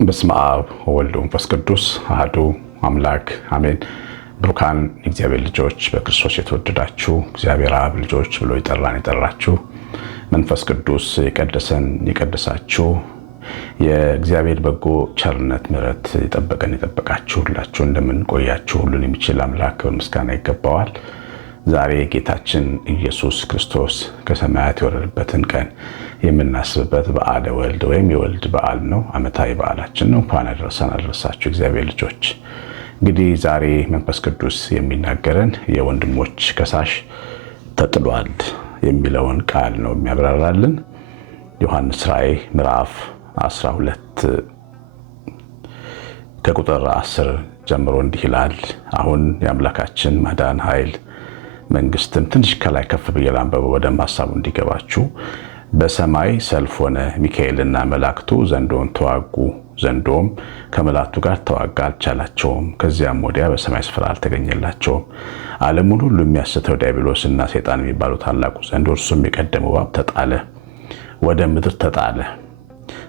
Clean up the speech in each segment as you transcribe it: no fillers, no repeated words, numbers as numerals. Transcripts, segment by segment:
በስመ አብ ወወልድ ወመንፈስ ቅዱስ አሐዱ አምላክ አሜን። ብሩካን የእግዚአብሔር ልጆች በክርስቶስ የተወደዳችሁ እግዚአብሔር አብ ልጆች ብሎ የጠራችሁ መንፈስ ቅዱስ የቀደሰን የቀደሳችሁ የእግዚአብሔር በጎ ቸርነት ምሕረት የጠበቃችሁ ሁላችሁ እንደምን ቆያችሁ? ሁሉን የሚችል አምላክ ምስጋና ይገባዋል። ዛሬ ጌታችን ኢየሱስ ክርስቶስ ከሰማያት የወረደበትን ቀን የምናስብበት በዓለ ወልድ ወይም የወልድ በዓል ነው። ዓመታዊ በዓላችን ነው። እንኳን አደረሳችሁ እግዚአብሔር ልጆች። እንግዲህ ዛሬ መንፈስ ቅዱስ የሚናገረን የወንድሞች ከሳሽ ተጥሏል የሚለውን ቃል ነው የሚያብራራልን። ዮሐንስ ራእይ ምዕራፍ 12 ከቁጥር 10 ጀምሮ እንዲህ ይላል። አሁን የአምላካችን ማዳን ኃይል መንግስትም ትንሽ ከላይ ከፍ ብዬ ላንብበው ወደ ሐሳቡ እንዲገባችሁ። በሰማይ ሰልፍ ሆነ፣ ሚካኤልና መላእክቱ ዘንዶውን ተዋጉ። ዘንዶም ከመላእክቱ ጋር ተዋጋ፣ አልቻላቸውም። ከዚያም ወዲያ በሰማይ ስፍራ አልተገኘላቸውም። ዓለሙን ሁሉ የሚያስተው ዲያብሎስና ሰይጣን የሚባለው ታላቁ ዘንዶ እርሱም የቀደመው እባብ ተጣለ፣ ወደ ምድር ተጣለ።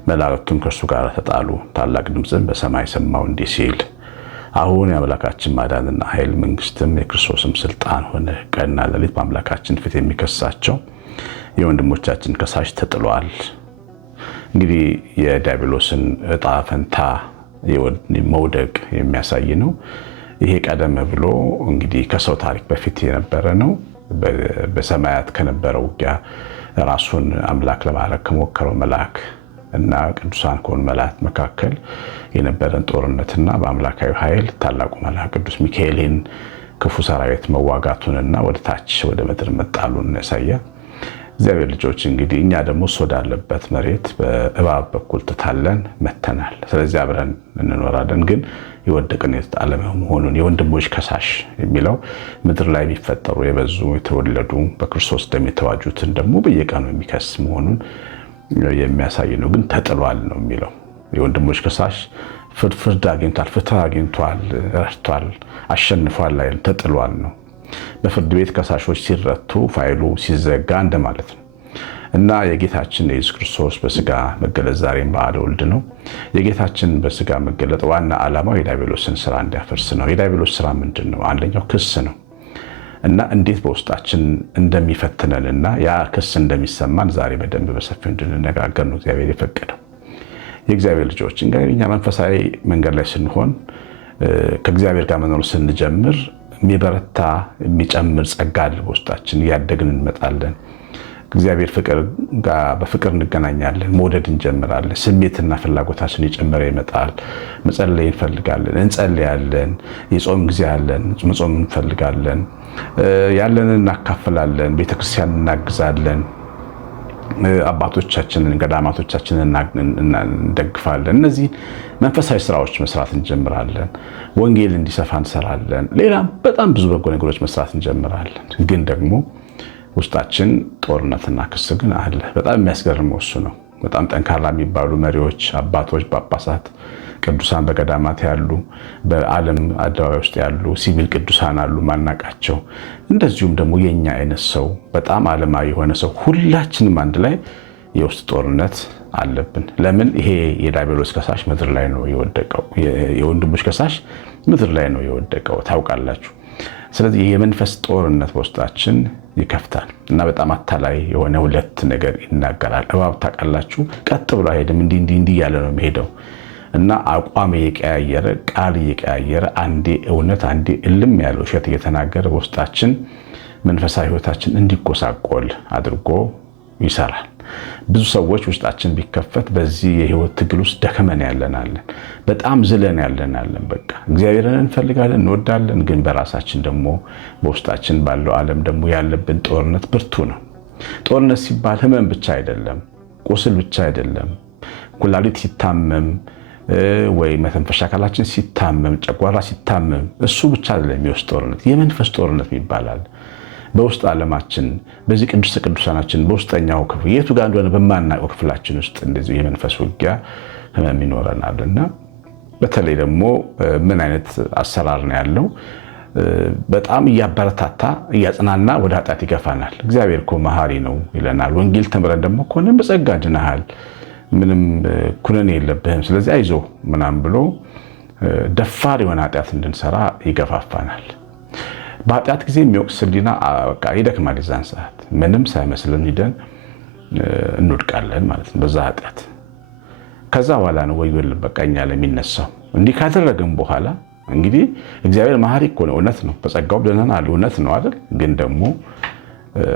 መላእክቱም ከእርሱ ጋር ተጣሉ። ታላቅ ድምፅም በሰማይ ሰማሁ እንዲህ ሲል፣ አሁን የአምላካችን ማዳንና ኃይል መንግስትም የክርስቶስም ስልጣን ሆነ። ቀንና ሌሊት በአምላካችን ፊት የሚከሳቸው የወንድሞቻችን ከሳሽ ተጥሏል። እንግዲህ የዲያብሎስን እጣ ፈንታ መውደቅ የሚያሳይ ነው። ይሄ ቀደም ብሎ እንግዲህ ከሰው ታሪክ በፊት የነበረ ነው። በሰማያት ከነበረው ውጊያ ራሱን አምላክ ለማድረግ ከሞከረው መልአክ እና ቅዱሳን ከሆኑ መላእክት መካከል የነበረን ጦርነትና በአምላካዊ ኃይል ታላቁ መልአክ ቅዱስ ሚካኤልን ክፉ ሰራዊት መዋጋቱንና ወደ ታች ወደ ምድር መጣሉን ያሳያል። እግዚአብሔር ልጆች እንግዲህ እኛ ደግሞ ወዳለበት መሬት በእባብ በኩል ተታለን መተናል። ስለዚህ አብረን እንኖራለን። ግን የወደቅን የተጣለ መሆኑን የወንድሞች ከሳሽ የሚለው ምድር ላይ የሚፈጠሩ የበዙ የተወለዱ በክርስቶስ ደም የተዋጁትን ደግሞ በየቀኑ የሚከስ መሆኑን የሚያሳይ ነው። ግን ተጥሏል ነው የሚለው። የወንድሞች ከሳሽ ፍርድ አግኝቷል፣ ፍትህ አግኝቷል፣ ረድቷል፣ አሸንፏል ላይ ተጥሏል ነው። በፍርድ ቤት ከሳሾች ሲረቱ ፋይሉ ሲዘጋ እንደማለት ነው እና የጌታችን የኢየሱስ ክርስቶስ በስጋ መገለጥ ዛሬም በዓለ ወልድ ነው። የጌታችን በስጋ መገለጥ ዋና ዓላማው የዲያብሎስን ስራ እንዲያፈርስ ነው። የዲያብሎስ ስራ ምንድን ነው? አንደኛው ክስ ነው እና እንዴት በውስጣችን እንደሚፈትነንና ያ ክስ እንደሚሰማን ዛሬ በደንብ በሰፊው እንድንነጋገር ነው እግዚአብሔር የፈቀደው። የእግዚአብሔር ልጆች እንግዲህ እኛ መንፈሳዊ መንገድ ላይ ስንሆን ከእግዚአብሔር ጋር መኖር ስንጀምር የሚበረታ የሚጨምር ጸጋ አለ በውስጣችን። እያደግን እንመጣለን። እግዚአብሔር ፍቅር ጋር በፍቅር እንገናኛለን። መውደድ እንጀምራለን። ስሜትና ፍላጎታችን እየጨመረ ይመጣል። መጸለይ እንፈልጋለን፣ እንጸልያለን። የጾም ጊዜ አለን፣ መጾም እንፈልጋለን። ያለንን እናካፍላለን፣ ቤተክርስቲያን እናግዛለን፣ አባቶቻችንን ገዳማቶቻችንን እንደግፋለን። እነዚህ መንፈሳዊ ስራዎች መስራት እንጀምራለን። ወንጌል እንዲሰፋ እንሰራለን። ሌላም በጣም ብዙ በጎ ነገሮች መስራት እንጀምራለን። ግን ደግሞ ውስጣችን ጦርነትና ክስ ግን አለ። በጣም የሚያስገርመው እሱ ነው። በጣም ጠንካራ የሚባሉ መሪዎች፣ አባቶች፣ ጳጳሳት፣ ቅዱሳን በገዳማት ያሉ፣ በዓለም አደባባይ ውስጥ ያሉ ሲቪል ቅዱሳን አሉ ማናቃቸው። እንደዚሁም ደግሞ የኛ አይነት ሰው በጣም ዓለማዊ የሆነ ሰው ሁላችንም አንድ ላይ የውስጥ ጦርነት አለብን። ለምን? ይሄ የዲያብሎስ ከሳሽ ምድር ላይ ነው የወደቀው። የወንድሞች ከሳሽ ምድር ላይ ነው የወደቀው። ታውቃላችሁ። ስለዚህ የመንፈስ ጦርነት በውስጣችን ይከፍታል እና በጣም አታላይ የሆነ ሁለት ነገር ይናገራል። እባብ ታውቃላችሁ፣ ቀጥ ብሎ አይሄድም። እንዲህ እያለ ነው የሚሄደው እና አቋም እየቀያየረ ቃል እየቀያየረ አንዴ እውነት አንዴ እልም ያለ ውሸት እየተናገረ በውስጣችን መንፈሳዊ ሕይወታችን እንዲጎሳቆል አድርጎ ይሰራል። ብዙ ሰዎች ውስጣችን ቢከፈት በዚህ የህይወት ትግል ውስጥ ደከመን ያለናለን፣ በጣም ዝለን ያለናለን። በቃ እግዚአብሔርን እንፈልጋለን፣ እንወዳለን። ግን በራሳችን ደግሞ በውስጣችን ባለው ዓለም ደግሞ ያለብን ጦርነት ብርቱ ነው። ጦርነት ሲባል ህመም ብቻ አይደለም፣ ቁስል ብቻ አይደለም። ኩላሊት ሲታመም ወይ መተንፈሻ አካላችን ሲታመም፣ ጨጓራ ሲታመም እሱ ብቻ አይደለም የውስጥ ጦርነት፣ የመንፈስ ጦርነት ይባላል። በውስጥ ዓለማችን በዚህ ቅዱስ ቅዱሳናችን በውስጠኛው ክፍል የቱ ጋር እንደሆነ በማናውቀው ክፍላችን ውስጥ እንደዚህ የመንፈስ ውጊያ ህመም ይኖረናልና በተለይ ደግሞ ምን አይነት አሰራር ነው ያለው? በጣም እያበረታታ እያጽናና ወደ ኃጢአት ይገፋናል። እግዚአብሔር እኮ መሐሪ ነው ይለናል። ወንጌል ተምረን ደግሞ ከሆነ በጸጋ ድነሃል፣ ምንም ኩነኔ የለብህም፣ ስለዚህ አይዞ ምናምን ብሎ ደፋር የሆነ ኃጢአት እንድንሰራ ይገፋፋናል። በኃጢአት ጊዜ የሚወቅስ ሕሊና በቃ ይደክማል። የዛን ሰዓት ምንም ሳይመስልን ሂደን እንወድቃለን ማለት ነው በዛ ኃጢአት። ከዛ በኋላ ነው ወዮልን በቃ እኛ ለሚነሳው። እንዲህ ካደረግን በኋላ እንግዲህ እግዚአብሔር መሐሪ እኮ ነው፣ እውነት ነው፣ በጸጋው ድነናል፣ እውነት ነው አይደል? ግን ደግሞ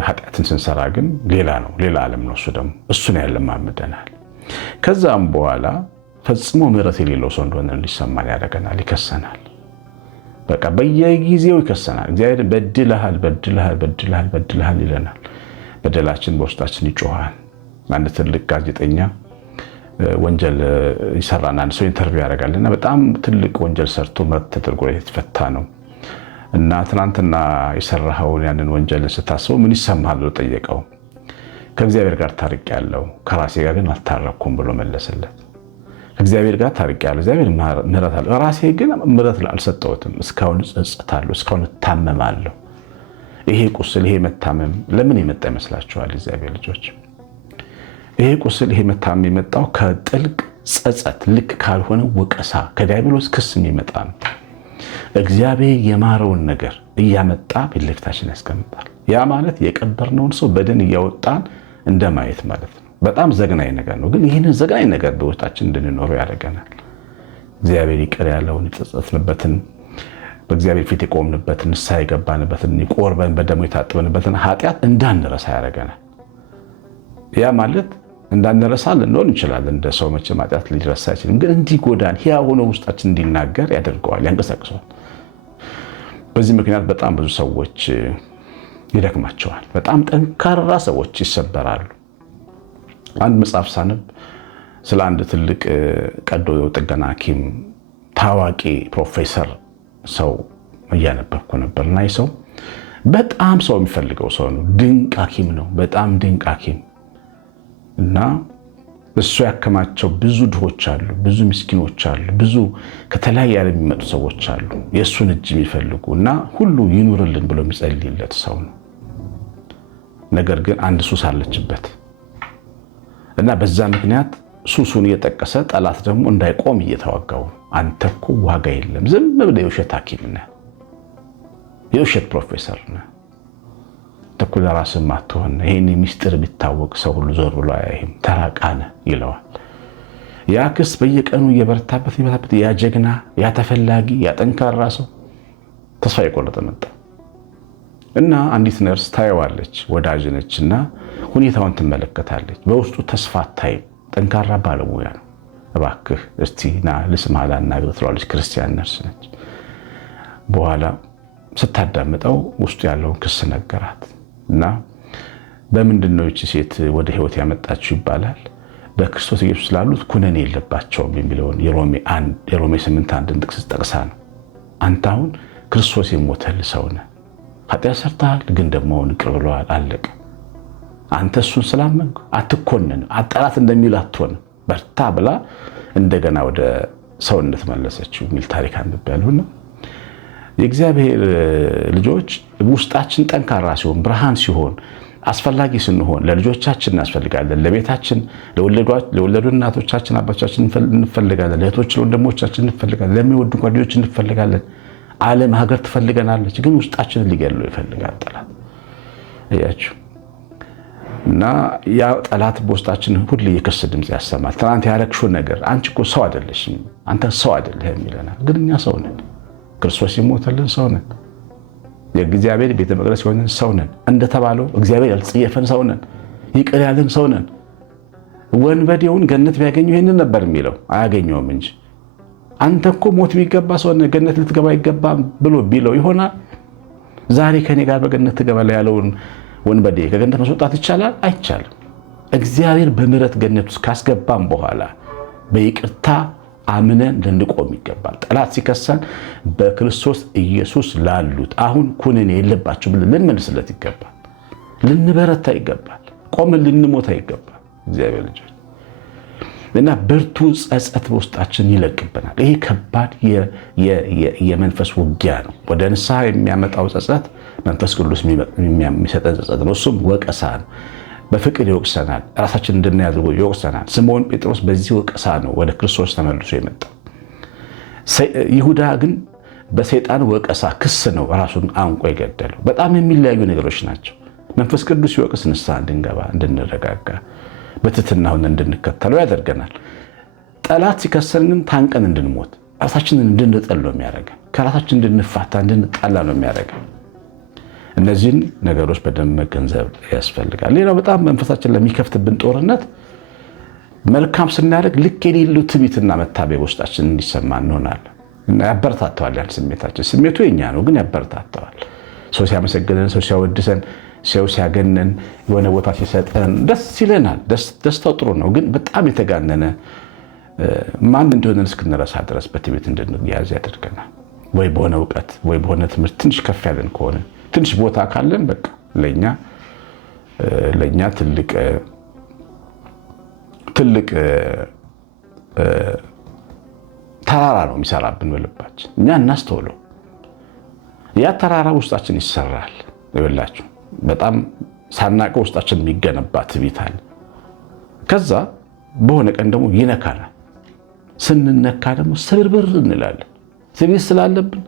ኃጢአትን ስንሰራ ግን ሌላ ነው፣ ሌላ ዓለም ነው። እሱ ደግሞ እሱን ያለማምደናል። ከዛም በኋላ ፈጽሞ ምሕረት የሌለው ሰው እንደሆነ እንዲሰማን ያደርገናል፣ ይከሰናል። በቃ በየጊዜው ይከሰናል። እግዚአብሔር በድለሃል፣ በድለሃል፣ በድለሃል፣ በድለሃል ይለናል። በደላችን በውስጣችን ይጮሃል። አንድ ትልቅ ጋዜጠኛ ወንጀል ይሰራና አንድ ሰው ኢንተርቪው ያደርጋልና በጣም ትልቅ ወንጀል ሰርቶ ምሕረት ተደርጎ የተፈታ ነው እና ትናንትና የሰራኸውን ያንን ወንጀል ስታስበው ምን ይሰማሃል ብሎ ጠየቀው። ከእግዚአብሔር ጋር ታርቄያለሁ፣ ከራሴ ጋር ግን አልታረኩም ብሎ መለሰለት። ከእግዚአብሔር ጋር ታርቄያለሁ፣ እግዚአብሔር ምሕረት አለ፣ ራሴ ግን ምሕረት አልሰጠሁትም፣ እስካሁን እጸጸታለሁ፣ እስካሁን እታመማለሁ። ይሄ ቁስል ይሄ መታመም ለምን የመጣ ይመስላችኋል? እግዚአብሔር ልጆች ይሄ ቁስል ይሄ መታመም የመጣው ከጥልቅ ጸጸት፣ ልክ ካልሆነ ወቀሳ፣ ከዲያብሎስ ክስ የሚመጣ ነው። እግዚአብሔር የማረውን ነገር እያመጣ ፊት ለፊታችን ያስቀምጣል። ያ ማለት የቀበርነውን ሰው በደን እያወጣን እንደማየት ማለት ነው። በጣም ዘግናኝ ነገር ነው። ግን ይህንን ዘግናኝ ነገር በውስጣችን እንድንኖረው ያደርገናል። እግዚአብሔር ይቅር ያለውን የተጸጸትንበትን፣ በእግዚአብሔር ፊት የቆምንበትን፣ ንስሐ የገባንበትን፣ ቆርበን በደሙ የታጠብንበትን ኃጢአት እንዳንረሳ ያደርገናል። ያ ማለት እንዳንረሳ ልንሆን እንችላለን። እንደ ሰው መቼም ኃጢአት ሊረሳ አይችልም። ግን እንዲጎዳን ሕያው ሆኖ ውስጣችን እንዲናገር ያደርገዋል፣ ያንቀሳቅሰዋል። በዚህ ምክንያት በጣም ብዙ ሰዎች ይደክማቸዋል። በጣም ጠንካራ ሰዎች ይሰበራሉ። አንድ መጽሐፍ ሳነብ ስለ አንድ ትልቅ ቀዶ ጥገና ሐኪም ታዋቂ ፕሮፌሰር ሰው እያነበብኩ ነበር እና ይህ ሰው በጣም ሰው የሚፈልገው ሰው ነው። ድንቅ ሐኪም ነው። በጣም ድንቅ ሐኪም እና እሱ ያከማቸው ብዙ ድሆች አሉ፣ ብዙ ምስኪኖች አሉ፣ ብዙ ከተለያየ ዓለም የሚመጡ ሰዎች አሉ የእሱን እጅ የሚፈልጉ እና ሁሉ ይኑርልን ብሎ የሚጸልይለት ሰው ነው። ነገር ግን አንድ ሱስ አለችበት እና በዛ ምክንያት ሱሱን እየጠቀሰ ጠላት ደግሞ እንዳይቆም እየተዋጋው፣ አንተ እኮ ዋጋ የለም፣ ዝም ብለህ የውሸት ሐኪም ነህ፣ የውሸት ፕሮፌሰር ነህ፣ ተኩ ለራስህ ማትሆን፣ ይሄን ሚስጥር ቢታወቅ ሰው ሁሉ ዞር ብሎ አያይህም፣ ተራቃነ ይለዋል። ያ ክስ በየቀኑ እየበረታበት ይመጣበት፣ ያ ጀግና፣ ያ ተፈላጊ፣ ያ ጠንካራ ሰው ተስፋ የቆረጠ መጣ እና አንዲት ነርስ ታየዋለች፣ ወዳጅ ነች እና ሁኔታውን ትመለከታለች። በውስጡ ተስፋ አታይም። ጠንካራ ባለሙያ ነው። እባክህ እስቲ ና ልስምህ ላናግርህ ትለዋለች። ክርስቲያን ነርስ ነች። በኋላ ስታዳምጠው ውስጡ ያለውን ክስ ነገራት እና በምንድን ነው ይቺ ሴት ወደ ህይወት ያመጣችው ይባላል። በክርስቶስ ኢየሱስ ላሉት ኩነኔ የለባቸውም የሚለውን የሮሜ 8:1 ጥቅስ ጠቅሳ ነው። አንተ አሁን ክርስቶስ የሞተልህ ሰው ነህ። ኃጢአት ሰርተሃል፣ ግን ደግሞ አሁን ይቅር ብለዋል፣ አለቀ። አንተ እሱን ስላመንክ አትኮነንም፣ ጠላት እንደሚል አትሆንም፣ በርታ ብላ እንደገና ወደ ሰውነት መለሰችው የሚል ታሪክ አንብቤያለሁና የእግዚአብሔር ልጆች ውስጣችን ጠንካራ ሲሆን፣ ብርሃን ሲሆን፣ አስፈላጊ ስንሆን ለልጆቻችን እናስፈልጋለን፣ ለቤታችን ለወለዱ እናቶቻችን አባቶቻችን እንፈልጋለን፣ ለእህቶች ለወንድሞቻችን እንፈልጋለን፣ ለሚወዱ ጓደኞች እንፈልጋለን። ዓለም ሀገር ትፈልገናለች፣ ግን ውስጣችንን ሊገድለው ይፈልጋል ጠላት። እያችሁ እና ያ ጠላት በውስጣችን ሁሉ የክስ ድምፅ ያሰማል። ትናንት ያረግሽው ነገር አንቺ እኮ ሰው አይደለሽም፣ አንተ ሰው አይደለህም ይለናል። ግን እኛ ሰው ነን። ክርስቶስ የሞተልን ሰው ነን። የእግዚአብሔር ቤተ መቅደስ የሆነን ሰው ነን። እንደተባለው እግዚአብሔር ያልጸየፈን ሰው ነን። ይቅር ያለን ሰው ነን። ወንበዴውን ገነት ቢያገኘው ይሄንን ነበር የሚለው፣ አያገኘውም እንጂ አንተ እኮ ሞት የሚገባ ሰው ነህ፣ ገነት ልትገባ አይገባም ብሎ ቢለው ይሆናል? ዛሬ ከኔ ጋር በገነት ትገባለህ ያለውን ወንበዴ ከገነት ማስወጣት ይቻላል? አይቻልም። እግዚአብሔር በምሕረት ገነት ውስጥ ካስገባም በኋላ በይቅርታ አምነን ልንቆም ይገባል። ጠላት ሲከሰን በክርስቶስ ኢየሱስ ላሉት አሁን ኩነኔ የለባቸው ብለን ልንመልስለት ይገባል። ልንበረታ ይገባል። ቆመን ልንሞታ ይገባል። እግዚአብሔር ልጆች እና ብርቱ ጸጸት በውስጣችን ይለቅብናል። ይሄ ከባድ የመንፈስ ውጊያ ነው። ወደ ንስሐ የሚያመጣው ጸጸት መንፈስ ቅዱስ የሚሰጠን ጸጸት ነው። እሱም ወቀሳ ነው። በፍቅር ይወቅሰናል። ራሳችን እንድናይ አድርጎ ይወቅሰናል። ስምዖን ጴጥሮስ በዚህ ወቀሳ ነው ወደ ክርስቶስ ተመልሶ የመጣው። ይሁዳ ግን በሰይጣን ወቀሳ ክስ ነው ራሱን አንቆ የገደለው። በጣም የሚለያዩ ነገሮች ናቸው። መንፈስ ቅዱስ ሲወቅስ ንስሐ እንድንገባ፣ እንድንረጋጋ፣ በትሕትና እንድንከተለው ያደርገናል። ጠላት ሲከሰን ግን ታንቀን እንድንሞት፣ ራሳችንን እንድንጠል ነው የሚያደርገን። ከራሳችን እንድንፋታ፣ እንድንጣላ ነው የሚያደርገን። እነዚህን ነገሮች በደንብ መገንዘብ ያስፈልጋል። ሌላው በጣም መንፈሳችን ለሚከፍትብን ጦርነት መልካም ስናደርግ ልክ የሌለው ትዕቢትና መታበይ ውስጣችን እንዲሰማ እንሆናለን እና ያበረታተዋል። ያን ስሜታችን ስሜቱ የኛ ነው፣ ግን ያበረታተዋል። ሰው ሲያመሰግነን፣ ሰው ሲያወድሰን፣ ሰው ሲያገነን፣ የሆነ ቦታ ሲሰጠን ደስ ይለናል። ደስታው ጥሩ ነው፣ ግን በጣም የተጋነነ ማን እንደሆነን እስክንረሳ ድረስ በትዕቢት እንድንያዝ ያደርገናል። ወይ በሆነ እውቀት ወይ በሆነ ትምህርት ትንሽ ከፍ ያለን ከሆነ ትንሽ ቦታ ካለን በቃ ለኛ ትልቅ ተራራ ነው የሚሰራብን በልባችን። እኛ እናስተውለው። ያ ተራራ ውስጣችን ይሰራል። ይኸውላችሁ በጣም ሳናቀው ውስጣችን የሚገነባ ትዕቢት አለ። ከዛ በሆነ ቀን ደግሞ ይነካናል። ስንነካ ደግሞ ስብርብር እንላለን። ትዕቢት ስላለብን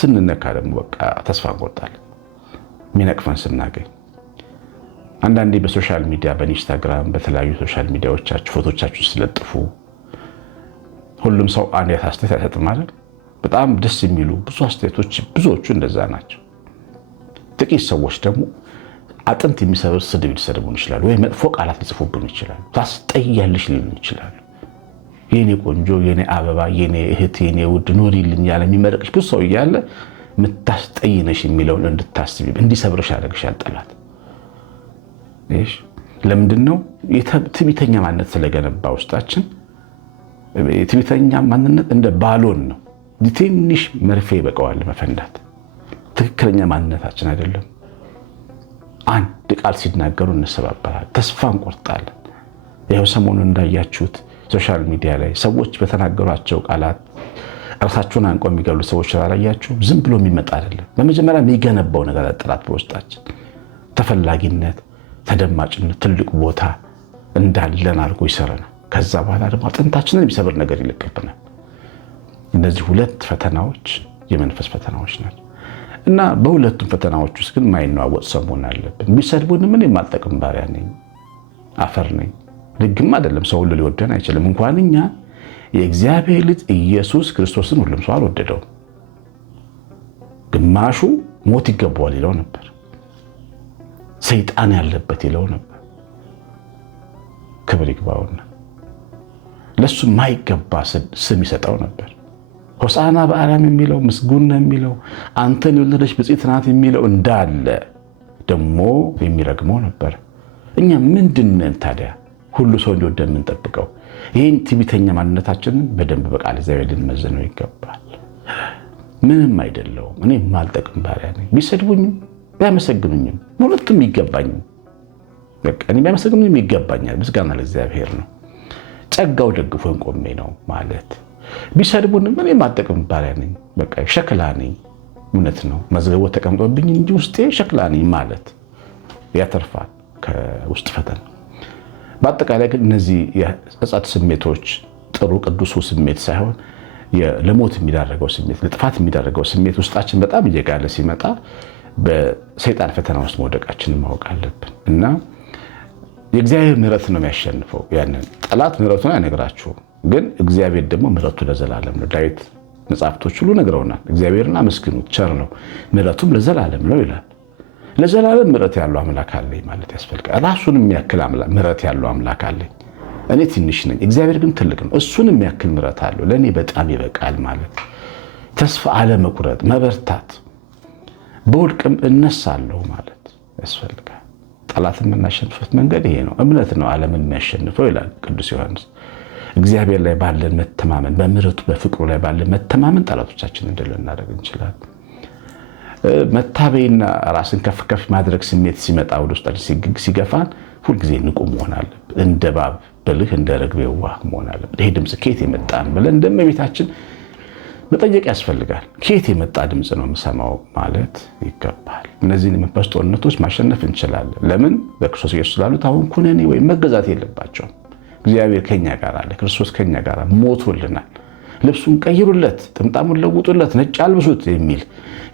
ስንነካ ደግሞ በቃ ተስፋ እንቆርጣለን። የሚነቅፈን ስናገኝ አንዳንዴ በሶሻል ሚዲያ በኢንስታግራም በተለያዩ ሶሻል ሚዲያዎቻችሁ ፎቶቻችሁ ስለጥፉ ሁሉም ሰው አንድ አስተያየት አይሰጥም ማለት በጣም ደስ የሚሉ ብዙ አስተያየቶች ብዙዎቹ እንደዛ ናቸው። ጥቂት ሰዎች ደግሞ አጥንት የሚሰብር ስድብ ሊሰድቡን ይችላሉ፣ ወይ መጥፎ ቃላት ሊጽፉብን ይችላሉ፣ ታስጠያለሽ ሊሉን ይችላሉ። የኔ ቆንጆ፣ የኔ አበባ፣ የኔ እህት፣ የኔ ውድ ኑሪልኝ ያለ የሚመረቅሽ ብዙ ሰው እያለ ምታስጠይነሽ የሚለውን እንድታስቢ እንዲሰብርሽ ያደርግሻል ጠላት። እሺ ለምንድን ነው? ትዕቢተኛ ማንነት ስለገነባ ውስጣችን። የትዕቢተኛ ማንነት እንደ ባሎን ነው። ትንሽ መርፌ ይበቃዋል መፈንዳት። ትክክለኛ ማንነታችን አይደለም። አንድ ቃል ሲናገሩ እንሰባበራለን፣ ተስፋ እንቆርጣለን። ይኸው ሰሞኑን እንዳያችሁት ሶሻል ሚዲያ ላይ ሰዎች በተናገሯቸው ቃላት ራሳቸውን አንቆ የሚገሉ ሰዎች ስላላያችሁ ዝም ብሎ የሚመጣ አይደለም። በመጀመሪያ የሚገነባው ነገር ጠላት በውስጣችን ተፈላጊነት፣ ተደማጭነት፣ ትልቅ ቦታ እንዳለን አድርጎ ይሰራናል። ከዛ በኋላ ደግሞ አጥንታችንን የሚሰብር ነገር ይለቅብናል። እነዚህ ሁለት ፈተናዎች የመንፈስ ፈተናዎች ናቸው እና በሁለቱም ፈተናዎች ውስጥ ግን ማይነዋወጥ ሰው መሆን አለብን። ቢሰድቡን ምን የማልጠቅም ባሪያ ነኝ፣ አፈር ነኝ፣ ልግም አይደለም። ሰው ሁሉ ሊወደን አይችልም። እንኳን እኛ የእግዚአብሔር ልጅ ኢየሱስ ክርስቶስን ሁሉም ሰው አልወደደውም። ግማሹ ሞት ይገባዋል ይለው ነበር፣ ሰይጣን ያለበት ይለው ነበር። ክብር ይግባውና ለሱ ማይገባ ስም ይሰጠው ነበር። ሆሳዕና በአርያም የሚለው ምስጉን ነው የሚለው አንተን የወለደች ብፅዕት ናት የሚለው እንዳለ ደግሞ የሚረግመው ነበር። እኛ ምንድነን ታዲያ ሁሉ ሰው እንዲወደን የምንጠብቀው? ይህን ትዕቢተኛ ማንነታችንን በደንብ በቃል እግዚአብሔር ልንመዝነው ይገባል። ምንም አይደለውም፣ እኔ ማልጠቅም ባሪያ ነኝ። ቢሰድቡኝም ቢያመሰግኑኝም ሁለቱም ይገባኝም። በቃ እኔ ቢያመሰግኑኝም ይገባኛል። ምስጋና ለእግዚአብሔር ነው። ጸጋው ደግፎኝ ቆሜ ነው ማለት። ቢሰድቡንም እኔ ማልጠቅም ባሪያ ነኝ፣ በቃ ሸክላ ነኝ። እውነት ነው፣ መዝገቦ ተቀምጦብኝ እንጂ ውስጤ ሸክላ ነኝ ማለት ያተርፋል ከውስጥ ፈተና። በአጠቃላይ ግን እነዚህ የጸጸት ስሜቶች ጥሩ ቅዱሱ ስሜት ሳይሆን ለሞት የሚዳረገው ስሜት፣ ለጥፋት የሚዳረገው ስሜት ውስጣችን በጣም እየጋለ ሲመጣ በሰይጣን ፈተና ውስጥ መውደቃችንን ማወቅ አለብን እና የእግዚአብሔር ምሕረት ነው የሚያሸንፈው። ያንን ጠላት ምሕረቱን አይነግራችሁም፣ ግን እግዚአብሔር ደግሞ ምሕረቱ ለዘላለም ነው። ዳዊት መጽሐፍቶች ሁሉ ነግረውናል። እግዚአብሔርን አመስግኑት ቸር ነው ምሕረቱም ለዘላለም ነው ይላል። ለዘላለም ምሕረት ያለው አምላክ አለኝ ማለት ያስፈልጋል። ራሱን የሚያክል ምሕረት ያለው አምላክ አለኝ። እኔ ትንሽ ነኝ፣ እግዚአብሔር ግን ትልቅ ነው። እሱን የሚያክል ምሕረት አለው፣ ለእኔ በጣም ይበቃል ማለት። ተስፋ አለመቁረጥ፣ መበርታት፣ በወድቅም እነሳለሁ ማለት ያስፈልጋል። ጠላትን የምናሸንፍበት መንገድ ይሄ ነው። እምነት ነው ዓለምን የሚያሸንፈው ይላል ቅዱስ ዮሐንስ። እግዚአብሔር ላይ ባለን መተማመን፣ በምሕረቱ በፍቅሩ ላይ ባለን መተማመን ጠላቶቻችን እንድል ልናደርግ እንችላለን። መታበይና ራስን ከፍ ከፍ ማድረግ ስሜት ሲመጣ ወደ ውስጣችን ሲገፋን ሁልጊዜ ንቁ መሆን አለብን። እንደ እባብ ብልህ እንደ ርግብ የዋህ መሆን አለበት። ይሄ ድምፅ ከየት የመጣ ነው ብለን እንደ እመቤታችን መጠየቅ ያስፈልጋል። ከየት የመጣ ድምፅ ነው የምሰማው ማለት ይገባል። እነዚህን የመንፈስ ጦርነቶች ማሸነፍ እንችላለን። ለምን? በክርስቶስ ኢየሱስ ስላሉት አሁን ኩነኔ ወይም መገዛት የለባቸውም። እግዚአብሔር ከኛ ጋር አለ። ክርስቶስ ከኛ ጋር ሞቶልናል። ልብሱን ቀይሩለት፣ ጥምጣሙን ለውጡለት፣ ነጭ አልብሱት የሚል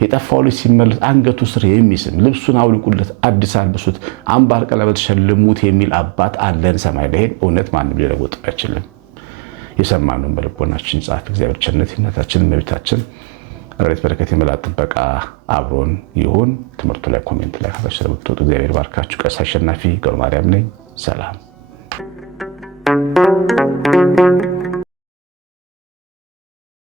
የጠፋው ልጅ ሲመለስ አንገቱ ስር የሚስም ልብሱን አውልቁለት፣ አዲስ አልብሱት፣ አምባር ቀለበት ሸልሙት የሚል አባት አለን ሰማይ ላይ። ይሄን እውነት ማንም ሊለውጥ አይችልም። የሰማነውን በልቦናችን ጻፍ። እግዚአብሔር ቸርነት ይነታችን እመቤታችን ረድኤት በረከት የመላእክት ጥበቃ አብሮን ይሁን። ትምህርቱ ላይ ኮሜንት ላይ ሀሳብ ስለምትወጡ እግዚአብሔር ባርካችሁ። ቀሲስ አሸናፊ ገብረ ማርያም ነኝ። ሰላም